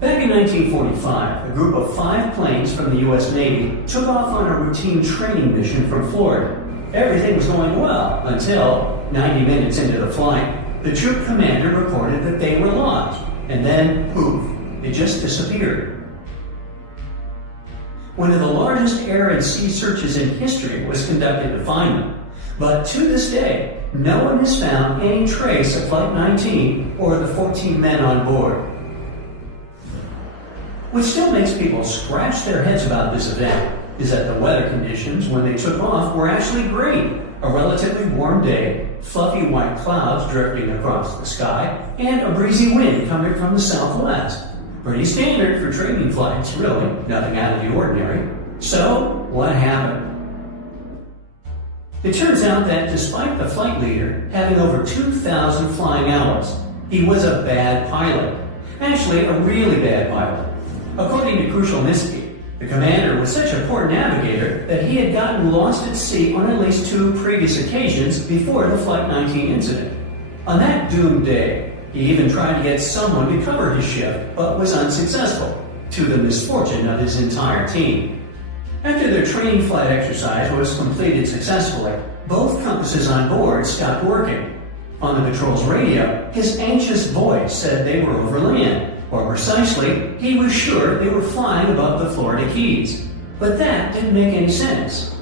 Back in 1945, a group of 5 planes from the U.S. Navy took off on a routine training mission from Florida. Everything was going well until 90 minutes into the flight. The troop commander reported that they were lost, and then, poof, they just disappeared. One of the largest air and sea searches in history was conducted to find them, but to this day, no one has found any trace of Flight 19 or the 14 men on board. What still makes people scratch their heads about this event is that the weather conditions when they took off were actually great. A relatively warm day, fluffy white clouds drifting across the sky, and a breezy wind coming from the southwest. Pretty standard for training flights, really, nothing out of the ordinary. So, what happened? It turns out that despite the flight leader having over 2,000 flying hours, he was a bad pilot. Actually, a really bad pilot. According to Krushelnyski, the commander was such a poor navigator that he had gotten lost at sea on at least 2 previous occasions before the Flight 19 incident. On that doomed day, he even tried to get someone to cover his ship, but was unsuccessful, to the misfortune of his entire team. After their training flight exercise was completed successfully, both compasses on board stopped working. On the patrol's radio, his anxious voice said they were over land, or precisely, he was sure they were flying above the Florida Keys. But that didn't make any sense.